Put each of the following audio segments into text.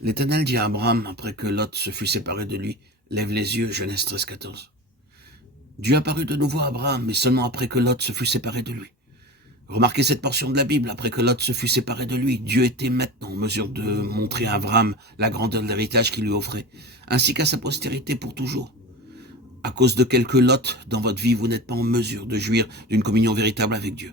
L'Éternel dit à Abraham, après que Lot se fut séparé de lui, « Lève les yeux » Genèse 13, 14. Dieu apparut de nouveau à Abraham, mais seulement après que Lot se fut séparé de lui. Remarquez cette portion de la Bible, après que Lot se fut séparé de lui, Dieu était maintenant en mesure de montrer à Abraham la grandeur de l'héritage qu'il lui offrait, ainsi qu'à sa postérité pour toujours. À cause de quelques Lot dans votre vie, vous n'êtes pas en mesure de jouir d'une communion véritable avec Dieu.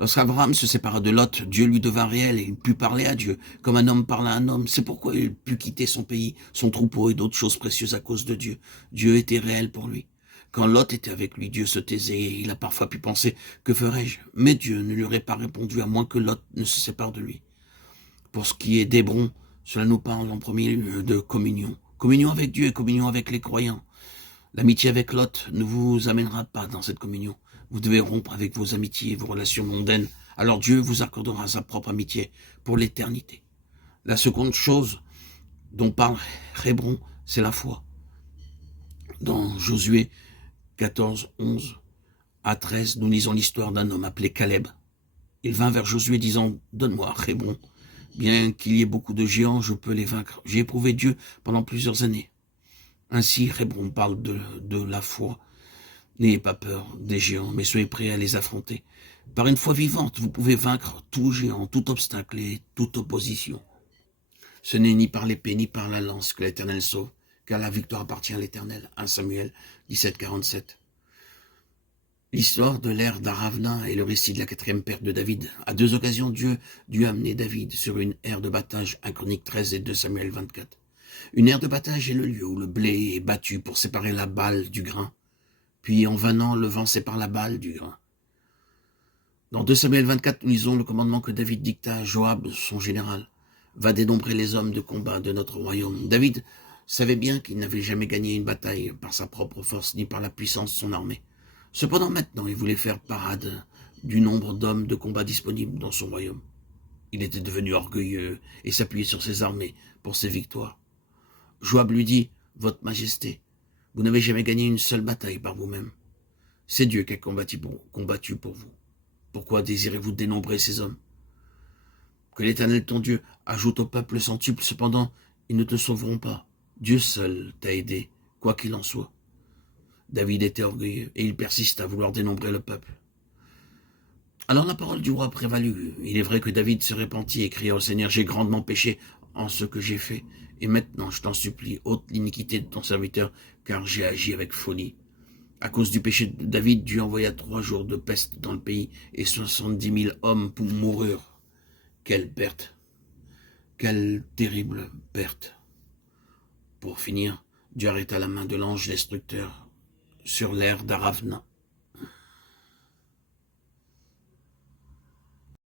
Lorsqu'Abraham se sépara de Lot, Dieu lui devint réel et il put parler à Dieu, comme un homme parle à un homme. C'est pourquoi il put quitter son pays, son troupeau et d'autres choses précieuses à cause de Dieu. Dieu était réel pour lui. Quand Lot était avec lui, Dieu se taisait et il a parfois pu penser, que ferais-je? Mais Dieu ne lui aurait pas répondu à moins que Lot ne se sépare de lui. Pour ce qui est d'Hébron, cela nous parle en premier lieu de communion. Communion avec Dieu et communion avec les croyants. L'amitié avec Lot ne vous amènera pas dans cette communion. Vous devez rompre avec vos amitiés et vos relations mondaines. Alors Dieu vous accordera sa propre amitié pour l'éternité. La seconde chose dont parle Hébron, c'est la foi. Dans Josué 14, 11 à 13, nous lisons l'histoire d'un homme appelé Caleb. Il vint vers Josué disant, « Donne-moi Hébron. Bien qu'il y ait beaucoup de géants, je peux les vaincre. J'ai éprouvé Dieu pendant plusieurs années. » Ainsi, Hébron parle de la foi. N'ayez pas peur des géants, mais soyez prêts à les affronter. Par une foi vivante, vous pouvez vaincre tout géant, tout obstacle et toute opposition. Ce n'est ni par l'épée ni par la lance que l'Éternel sauve, car la victoire appartient à l'Éternel. 1 Samuel 17, 47. L'histoire de l'ère d'Aravna est le récit de la 4e perte de David. À 2 occasions, Dieu dut amener David sur une aire de battage, 1 Chronique 13 et 2 Samuel 24. Une aire de battage est le lieu où le blé est battu pour séparer la balle du grain. Puis en 20 ans, le vent sépare la balle du grain. Dans 2 Samuel 24, nous lisons le commandement que David dicta à Joab, son général. Va dénombrer les hommes de combat de notre royaume. David savait bien qu'il n'avait jamais gagné une bataille par sa propre force ni par la puissance de son armée. Cependant maintenant, il voulait faire parade du nombre d'hommes de combat disponibles dans son royaume. Il était devenu orgueilleux et s'appuyait sur ses armées pour ses victoires. Joab lui dit, « Votre Majesté, vous n'avez jamais gagné une seule bataille par vous-même. C'est Dieu qui a combattu pour vous. Pourquoi désirez-vous dénombrer ces hommes? Que l'Éternel ton Dieu ajoute au peuple le centuple, cependant, ils ne te sauveront pas. Dieu seul t'a aidé, quoi qu'il en soit. » David était orgueilleux et il persiste à vouloir dénombrer le peuple. Alors la parole du roi prévalut. Il est vrai que David se repentit et cria au Seigneur, « J'ai grandement péché en ce que j'ai fait. Et maintenant, je t'en supplie, ôte l'iniquité de ton serviteur, car j'ai agi avec folie. » À cause du péché de David, Dieu envoya 3 jours de peste dans le pays et 70 000 hommes moururent. Quelle perte! Quelle terrible perte! Pour finir, Dieu arrêta la main de l'ange destructeur sur l'aire d'Aravna.